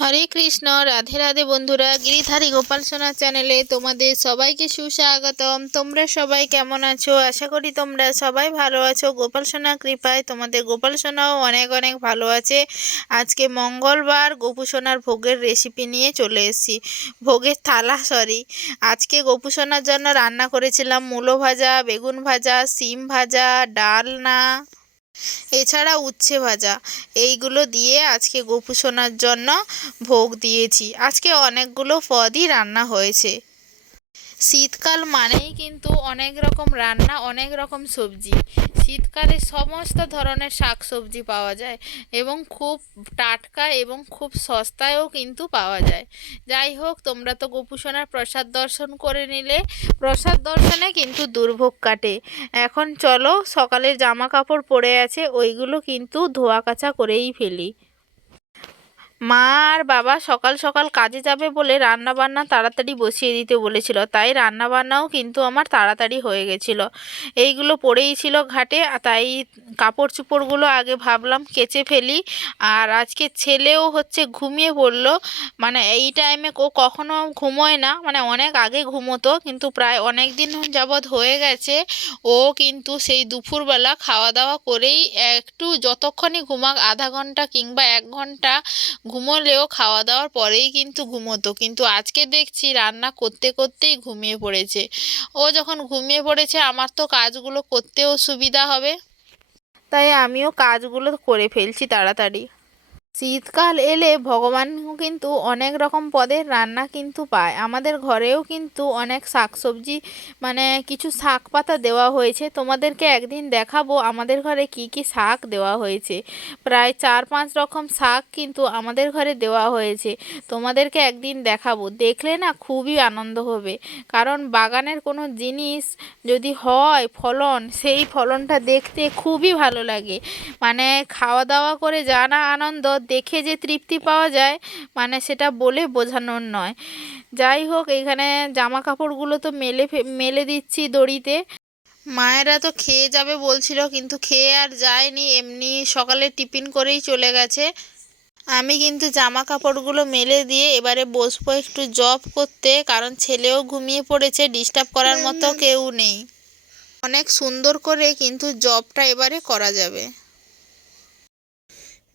হরে কৃষ্ণ, রাধে রাধে বন্ধুরা, গিরিধারী গোপাল সোনা চ্যানেলে তোমাদের সবাইকে সুস্বাগতম। তোমরা সবাই কেমন আছো? আশা করি তোমরা সবাই ভালো আছো। গোপাল সোনা কৃপায় তোমাদের গোপাল সোনাও অনেক অনেক ভালো আছে। আজকে মঙ্গলবার গোপু সোনার ভোগের রেসিপি নিয়ে চলে এসেছি। ভোগের থালা সরি আজকে গোপু সোনার জন্য রান্না করেছিলাম মূলো ভাজা, বেগুন ভাজা, সিম ভাজা, ডালনা। এছাড়া উচ্ছে ভাজা, এইগুলো দিয়ে আজকে গোপু সোনার জন্য ভোগ দিয়েছি। আজকে অনেকগুলো পদই রান্না হয়েছে। শীতকাল মানেই কিন্তু অনেক রকম রান্না, অনেক রকম সবজি। শীতকালে সমস্ত ধরনের শাক সবজি পাওয়া যায় এবং খুব টাটকা এবং খুব সস্তায়ও কিন্তু পাওয়া যায়। যাই হোক, তোমরা তো গোপুসোনার প্রসাদ দর্শন করে নিলে। প্রসাদ দর্শনে কিন্তু দুর্ভোগ কাটে। এখন চলো, সকালের জামা কাপড় পরে আছে, ওইগুলো কিন্তু ধোয়া কাচা করেই ফেলি। মা আর বাবা সকাল সকাল কাজে যাবে বলে রান্না বান্না তাড়াতাড়ি বসিয়ে দিতে বলেছিল। তাই রান্না বান্নাও কিন্তু আমার তাড়াতাড়ি হয়ে গেছিল। এইগুলো পড়েই ছিল ঘাটে, তাই কাপড় চোপড়গুলো আগে ভাবলাম কেচে ফেলি। আর আজকে ছেলেও হচ্ছে ঘুমিয়ে পড়ল। মানে এই টাইমে ও কখনো ঘুমোয় না মানে অনেক আগে ঘুমোতো, কিন্তু প্রায় অনেক দিন যাবৎ হয়ে গেছে। ও কিন্তু সেই দুপুরবেলা খাওয়া দাওয়া করেই একটু যতক্ষণই ঘুমাক, আধা ঘণ্টা কিংবা এক ঘণ্টা ঘুমোলেও খাওয়া দাওয়ার পরেই কিন্তু ঘুমোতো। কিন্তু আজকে দেখছি রান্না করতে করতেই ঘুমিয়ে পড়েছে। ও যখন ঘুমিয়ে পড়েছে, আমার তো কাজগুলো করতেও সুবিধা হবে। তাই আমিও কাজগুলো করে ফেলছি তাড়াতাড়ি। শীতকাল এলে ভগবান কিন্তু অনেক রকম পদের রান্না কিন্তু পায়। আমাদের ঘরেও কিন্তু অনেক শাকসবজি মানে কিছু শাক পাতা দেওয়া হয়েছে। তোমাদেরকে একদিন দেখাবো আমাদের ঘরে কি কি শাক দেওয়া হয়েছে। প্রায় চার পাঁচ রকম শাক কিন্তু আমাদের ঘরে দেওয়া হয়েছে। তোমাদেরকে একদিন দেখাবো। দেখলে না খুবই আনন্দ হবে। কারণ বাগানের কোনো জিনিস যদি হয়, ফলন, সেই ফলনটা দেখতে খুবই ভালো লাগে। মানে খাওয়া দাওয়া করে জানা আনন্দ দেখে যে তৃপ্তি পাওয়া যায় মানে সেটা বলে বোঝানোর নয়। যাই হোক এখানে জামা কাপড়গুলো তো মেলে মেলে দিচ্ছি দড়িতে। মায়েরা তো খেয়ে যাবে বলছিল, কিন্তু খেয়ে আর যায়নি, এমনি সকালে টিফিন করেই চলে গেছে। আমি কিন্তু জামা কাপড়গুলো মেলে দিয়ে এবারে বসবো একটু জব করতে, কারণ ছেলেও ঘুমিয়ে পড়েছে, ডিস্টার্ব করার মতো কেউ নেই। অনেক সুন্দর করে কিন্তু জবটা এবারে করা যাবে।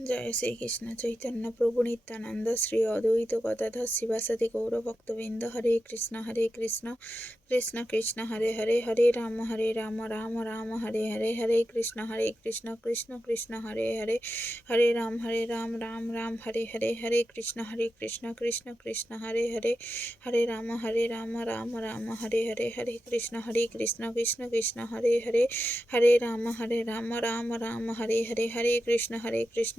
জয় শ্রীকৃষ্ণ চৈতন্য প্রভু নিত্যানন্দ শ্রী অদ্বৈত গদাধর শিবাসাদি গৌরভক্তবৃন্দ হরে কৃষ্ণ হরে কৃষ্ণ কৃষ্ণ কৃষ্ণ হরে হরে হরে রাম হরে রাম রাম রাম হরে হরে হরে কৃষ্ণ হরে কৃষ্ণ কৃষ্ণ কৃষ্ণ হরে হরে হরে রাম হরে রাম রাম রাম হরে হরে হরে কৃষ্ণ হরে কৃষ্ণ কৃষ্ণ কৃষ্ণ হরে হরে হরে রাম হরে রাম রাম রাম হরে হরে হরে কৃষ্ণ হরে কৃষ্ণ কৃষ্ণ কৃষ্ণ হরে হরে হরে রাম হরে রাম রাম রাম হরে হরে হরে কৃষ্ণ হরে কৃষ্ণ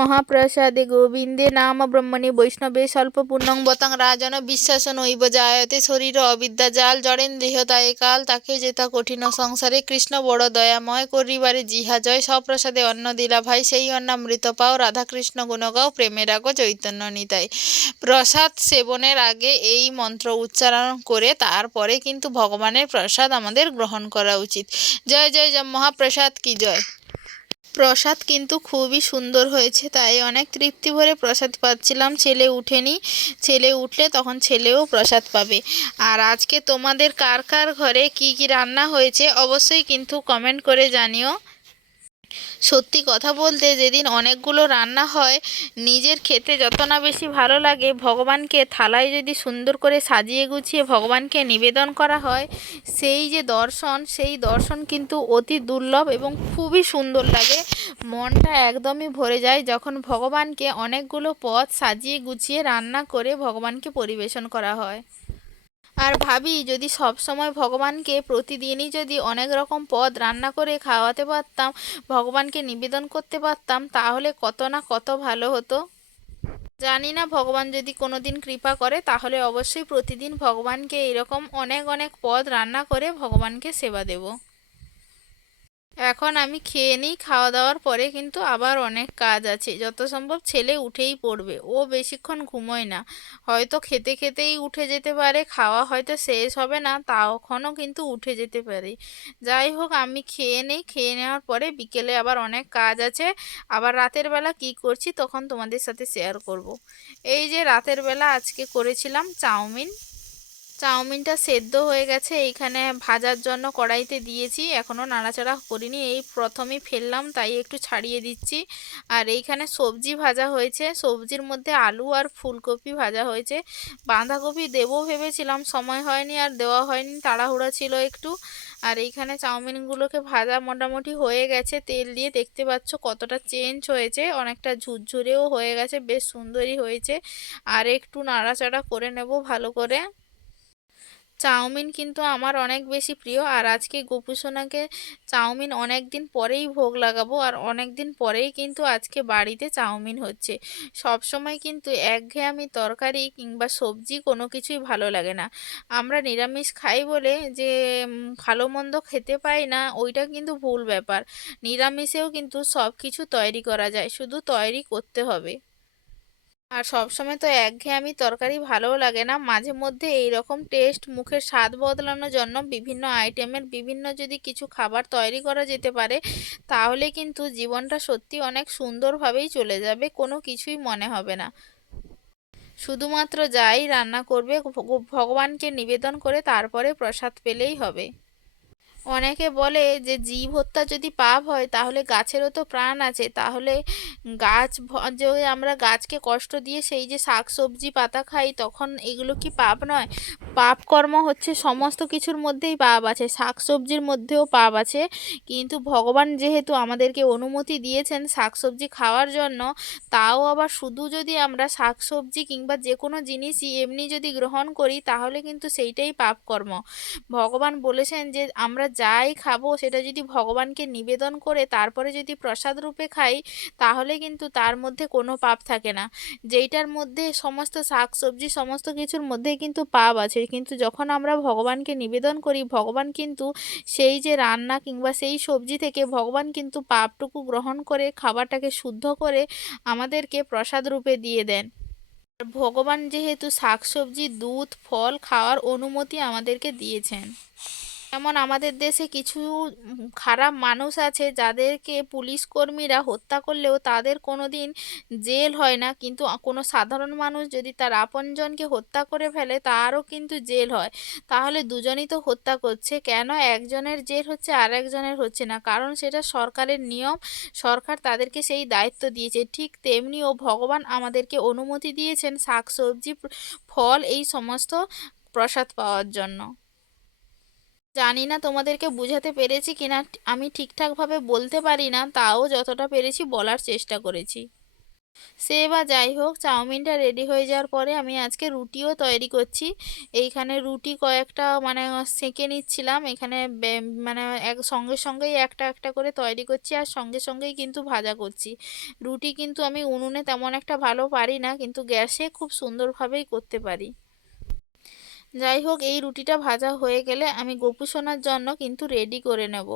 মহাপ্রসাদে গোবিন্দে নাম ব্রহ্মণে বৈষ্ণবে স্বল্প পুণ্যং বতাং রাজন বিশ্বাস নৈব জায়তে শরীর অবিদ্যা জাল জড়েন্দ্রিহ তাই কাল তাকে যেতা কঠিন সংসারে কৃষ্ণ বড় দয়াময় করিবারে জিহা জয় সপ্রসাদে অন্ন দিলা ভাই, সেই অন্নামৃত পাও রাধাকৃষ্ণ গুণগাও প্রেমের আগো চৈতন্য নিতাই। প্রসাদ সেবনের আগে এই মন্ত্র উচ্চারণ করে তারপরে কিন্তু ভগবানের প্রসাদ আমাদের গ্রহণ করা উচিত। জয় জয় জয়, মহাপ্রসাদ কি জয়? প্রসাদ কিন্তু খুবই সুন্দর হয়েছে, তাই অনেক তৃপ্তি ভরে প্রসাদ পাচ্ছিলাম। ছেলে উঠেনি, ছেলে উঠলে তখন ছেলেও প্রসাদ পাবে। আর আজকে তোমাদের কার কার ঘরে কি কি রান্না হয়েছে অবশ্যই কিন্তু কমেন্ট করে জানিও। সত্যি কথা বলতে যেদিন অনেকগুলো রান্না হয়, নিজের খেতে যত না বেশি ভালো লাগে, ভগবানকে থালায় যদি সুন্দর করে সাজিয়ে গুছিয়ে ভগবানকে নিবেদন করা হয়, সেই যে দর্শন, সেই দর্শন কিন্তু অতি দুর্লভ এবং খুবই সুন্দর লাগে। মনটা একদমই ভরে যায় যখন ভগবানকে অনেকগুলো পথ সাজিয়ে গুছিয়ে রান্না করে ভগবানকে পরিবেশন করা হয়। আর ভাবি, যদি সব সময় ভগবানকে প্রতিদিনই যদি অনেক রকম পদ রান্না করে খাওয়াতে পারতাম, ভগবানকে নিবেদন করতে পারতাম, তাহলে কত না কত ভালো হতো। জানি না ভগবান যদি কোনো দিন কৃপা করে, তাহলে অবশ্যই প্রতিদিন ভগবানকে এরকম অনেক অনেক পদ রান্না করে ভগবানকে সেবা দেব। এখন আমি খেয়ে নিই খাওয়া দাওয়ার পরে কিন্তু আবার অনেক কাজ আছে। যত সম্ভব ছেলে উঠেই পড়বে, ও বেশিক্ষণ ঘুমোয় না। হয়তো খেতে খেতেই উঠে যেতে পারে, খাওয়া হয়তো শেষ হবে না তখনও কিন্তু উঠে যেতে পারে। যাই হোক, আমি খেয়ে নেই, খেয়ে নেওয়ার পরে বিকেলে আবার অনেক কাজ আছে। আবার রাতের বেলা কি করছি তখন তোমাদের সাথে শেয়ার করব। এই যে রাতের বেলা আজকে করেছিলাম চাউমিন। চাউমিনটা সেদ্ধ হয়ে গেছে, এইখানে ভাজার জন্য কড়াইতে দিয়েছি এখনও নাড়াচাড়া করিনি, এই প্রথমেই ফেললাম, তাই একটু ছাড়িয়ে দিচ্ছি। আর এইখানে সবজি ভাজা হয়েছে, সবজির মধ্যে আলু আর ফুলকপি ভাজা হয়েছে। বাঁধাকপি দেবো ভেবেছিলাম, সময় হয়নি আর দেওয়া হয়নি, তাড়াহুড়া ছিল একটু। আর এইখানে চাউমিনগুলোকে ভাজা মোটামুটি হয়ে গেছে, তেল দিয়ে দেখতে পাচ্ছ কতটা চেঞ্জ হয়েছে, অনেকটা ঝুরঝুরেও হয়ে গেছে, বেশ সুন্দরই হয়েছে। আর একটু নাড়াচাড়া করে নেব ভালো করে। চাউমিন কিন্তু আমার অনেক বেশি প্রিয়। আর আজকে গোপুসোনাকে চাউমিন অনেক দিন পরেই ভোগ লাগাবো আর অনেক দিন পরেই কিন্তু আজকে বাড়িতে চাউমিন হচ্ছে। সব সময় কিন্তু একঘেয়েমি তরকারি কিংবা সবজি কোনো কিছুই ভালো লাগে না। আমরা নিরামিষ খাই বলে যে ভালো মন্দ খেতে পাই না, ওইটা কিন্তু ভুল ব্যাপার। নিরামিষেও কিন্তু সব কিছু তৈরি করা যায়, শুধু তৈরি করতে হবে। আর সবসময় তো একঘেয়েমি তরকারি ভালোও লাগে না। মাঝে মধ্যে এই রকম টেস্ট মুখের স্বাদ বদলানোর জন্য বিভিন্ন আইটেমের বিভিন্ন যদি কিছু খাবার তৈরি করা যেতে পারে, তাহলে কিন্তু জীবনটা সত্যি অনেক সুন্দরভাবেই চলে যাবে, কোনো কিছুই মনে হবে না। শুধুমাত্র যাই রান্না করবে, ভগবানকে নিবেদন করে তারপরে প্রসাদ পেলেই হবে। অনেকে বলে যে, জীব হত্যা যদি পাপ হয়, তাহলে গাছেরও তো প্রাণ আছে। তাহলে গাছ যদি আমরা গাছকে কষ্ট দিয়ে সেই যে শাক সবজি পাতা খাই, তখন এগুলো কি পাপ নয়? পাপ কর্ম হচ্ছে সমস্ত কিছুর মধ্যেই পাপ আছে। শাক সবজির মধ্যেও পাপ আছে। কিন্তু ভগবান যেহেতু আমাদেরকে অনুমতি দিয়েছেন শাক সবজি খাওয়ার জন্য, তাও আবার শুধু যদি আমরা শাক সবজি কিংবা যে কোনো জিনিসই এমনি যদি গ্রহণ করি, তাহলে কিন্তু সেইটাই পাপ কর্ম। ভগবান বলেছেন যে, আমরা যাই খাব সেটা যদি ভগবানকে নিবেদন করে তারপরে যদি প্রসাদ রূপে খাই, তাহলে কিন্তু তার মধ্যে কোনো পাপ থাকে না। যেইটার মধ্যে সমস্ত শাক সবজি সমস্ত কিছুর মধ্যে কিন্তু পাপ আছে। কিন্তু যখন আমরা ভগবানকে নিবেদন করি, ভগবান কিন্তু সেই যে রান্না কিংবা সেই সবজি থেকে ভগবান কিন্তু পাপটুকু গ্রহণ করে, খাবারটাকে শুদ্ধ করে আমাদেরকে প্রসাদ রূপে দিয়ে দেন। ভগবান যেহেতু শাকসবজি দুধ, ফল খাওয়ার অনুমতি আমাদেরকে দিয়েছেন। যেমন আমাদের দেশে কিছু খারাপ মানুষ আছে, যাদেরকে পুলিশ কর্মীরা হত্যা করলেও তাদের কোনো দিন জেল হয় না। কিন্তু কোনো সাধারণ মানুষ যদি তার আপনজনকে হত্যা করে ফেলে, তারও কিন্তু জেল হয়। তাহলে দুজনই তো হত্যা করছে। কেন একজনের জেল হচ্ছে আর একজনের হচ্ছে না? কারণ সেটা সরকারের নিয়ম। সরকার তাদেরকে সেই দায়িত্ব দিয়েছে। ঠিক তেমনিও ভগবান আমাদেরকে অনুমতি দিয়েছেন শাক সবজি ফল এই সমস্ত প্রসাদ পাওয়ার জন্য। জানি না তোমাদেরকে বুঝাতে পেরেছি কিনা আমি ঠিকঠাকভাবে বলতে পারি না, তাও যতটা পেরেছি বলার চেষ্টা করেছি। সে বা যাই হোক, চাউমিনটা রেডি হয়ে যাওয়ার পরে আমি আজকে রুটিও তৈরি করছি। এইখানে রুটি কয়েকটা মানে সেঁকে নিচ্ছিলাম, এখানে মানে এক, সঙ্গে সঙ্গেই একটা একটা করে তৈরি করছি আর সঙ্গে সঙ্গেই কিন্তু ভাজা করছি। রুটি কিন্তু আমি উনুনে তেমন একটা ভালো পারি না, কিন্তু গ্যাসে খুব সুন্দরভাবেই করতে পারি। যাই হোক, এই রুটিটা ভাজা হয়ে গেলে আমি গোপু জন্য কিন্তু রেডি করে নেব।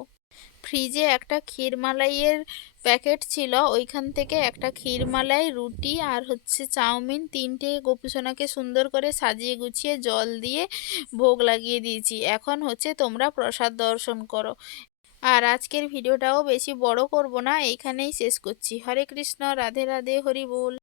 ফ্রিজে একটা ক্ষীরমালাইয়ের প্যাকেট ছিল, ওইখান থেকে একটা ক্ষীরমালাই, রুটি আর হচ্ছে চাউমিন তিনটে গোপুসোনাকে সুন্দর করে সাজিয়ে গুছিয়ে জল দিয়ে ভোগ লাগিয়ে দিয়েছি। এখন হচ্ছে তোমরা প্রসাদ দর্শন করো। আর আজকের ভিডিওটাও বেশি বড় করব না এইখানেই শেষ করছি। হরে কৃষ্ণ, রাধে রাধে, হরি বল।